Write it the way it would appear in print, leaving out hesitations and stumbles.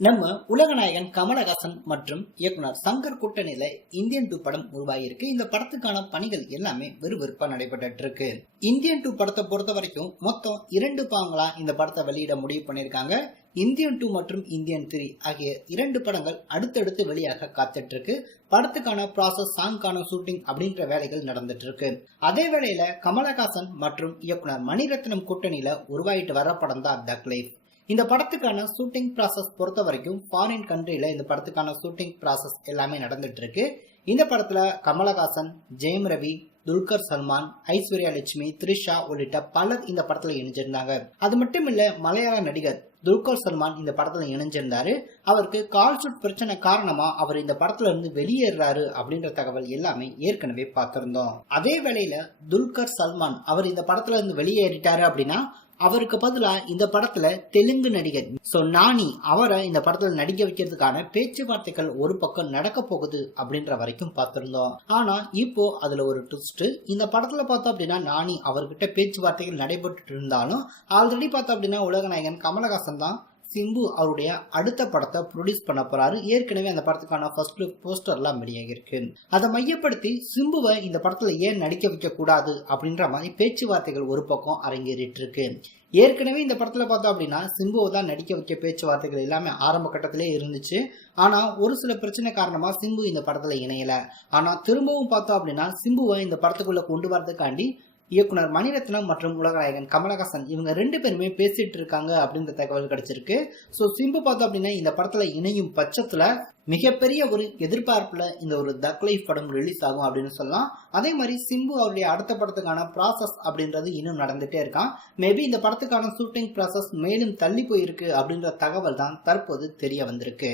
நம்ம உலகநாயகன் கமலஹாசன் மற்றும் இயக்குனர் சங்கர் கூட்டணியில இந்தியன் 2 படம் உருவாகியிருக்கு. இந்த படத்துக்கான பணிகள் எல்லாமே விறுவிறுப்பா நடைபெற்று இருக்கு. இந்தியன் 2 படத்தை பொறுத்த வரைக்கும் மொத்தம் 2 பாகங்களா இந்த படத்தை வெளியிட முடிவு பண்ணிருக்காங்க. இந்தியன் 2 மற்றும் இந்தியன் 3 ஆகிய 2 படங்கள் அடுத்தடுத்து வெளியாக காத்துட்டு இருக்கு. படத்துக்கான ப்ராசஸ், சாங்கான ஷூட்டிங் அப்படின்ற வேலைகள் நடந்துட்டு இருக்கு. அதே வேளையில கமலஹாசன் மற்றும் இயக்குனர் மணிரத்னம் கூட்டணியில உருவாயிட்டு வர படம் தான் தக் லைஃப். இந்த படத்துக்கான ஷூட்டிங் ப்ராசஸ் பொறுத்த வரைக்கும் ஃபாரின் கண்ட்ரியில இந்த படத்துக்கான ஷூட்டிங் ப்ராசஸ் எல்லாமே நடந்துட்டு இருக்கு. இந்த படத்துல கமலஹாசன், ஜெயம் ரவி, துல்கர் சல்மான், ஐஸ்வர்யா லட்சுமி, த்ரிஷா உள்ளிட்ட பலர் இந்த படத்துல இணைஞ்சிருந்தாங்க. அது மட்டும் இல்ல, மலையாள நடிகர் துல்கர் சல்மான் இந்த படத்துல இணைஞ்சிருந்தாரு. அவருக்கு கால் ஷூட் பிரச்சனை காரணமா அவர் இந்த படத்துல இருந்து வெளியேறாரு அப்படின்ற தகவல் எல்லாமே ஏற்கனவே பார்த்திருந்தோம். அதே வேளையில துல்கர் சல்மான் அவர் இந்த படத்துல இருந்து வெளியேறிட்டாரு அப்படின்னா அவருக்கு பதிலா இந்த படத்துல தெலுங்கு நடிகர் நானி அவரை இந்த படத்துல நடிக்க வைக்கிறதுக்கான பேச்சுவார்த்தைகள் ஒரு பக்கம் நடக்க போகுது அப்படின்ற வரைக்கும் பார்த்திருந்தோம். ஆனா இப்போ அதுல ஒரு ட்விஸ்ட். இந்த படத்துல பார்த்தோம் அப்படின்னா நானி அவர்கிட்ட பேச்சுவார்த்தைகள் நடைபெற்று இருந்தாலும் ஆல்ரெடி பார்த்தோம் அப்படின்னா உலகநாயகன் கமலஹாசன் தான் சிம்பு அவருடைய அடுத்த படத்தை ப்ரொடியூஸ் பண்ண போறாரு. ஏற்கனவே அந்த படத்துக்கான ஃபர்ஸ்ட் லுக் போஸ்டர் எல்லாம் வெளியாகி இருக்கு. அதை மையப்படுத்தி சிம்புவை இந்த படத்துல ஏன் நடிக்க வைக்க கூடாது அப்படின்ற மாதிரி பேச்சுவார்த்தைகள் ஒரு பக்கம் அரங்கேறிட்டு இருக்கு. ஏற்கனவே இந்த படத்துல பார்த்தோம் அப்படின்னா சிம்புவை தான் நடிக்க வைக்க பேச்சுவார்த்தைகள் எல்லாமே ஆரம்ப கட்டத்திலே இருந்துச்சு. ஆனா ஒரு சில பிரச்சனை காரணமா சிம்பு இந்த படத்துல இணையல. ஆனா திரும்பவும் பார்த்தோம் அப்படின்னா சிம்புவை இந்த படத்துக்குள்ள கொண்டு வரதுக்காண்டி இயக்குனர் மணிரத்னம் மற்றும் உலகநாயகன் கமலஹாசன் இவங்க 2 பேருமே பேசிட்டு இருக்காங்க அப்படின்ற தகவல் கிடைச்சிருக்கு. சோ சிம்பு பார்த்தோம் அப்படின்னா இந்த படத்துல இணையும் பட்சத்துல மிகப்பெரிய ஒரு எதிர்பார்ப்புல இந்த ஒரு தக் லைஃப் படம் ரிலீஸ் ஆகும் அப்படின்னு சொல்லலாம். அதே மாதிரி சிம்பு அவருடைய அடுத்த படத்துக்கான ப்ராசஸ் அப்படின்றது இன்னும் நடந்துட்டே இருக்கான். மேபி இந்த படத்துக்கான ஷூட்டிங் ப்ராசஸ் மேலும் தள்ளி போயிருக்கு அப்படின்ற தகவல் தான் தற்போது தெரிய வந்திருக்கு.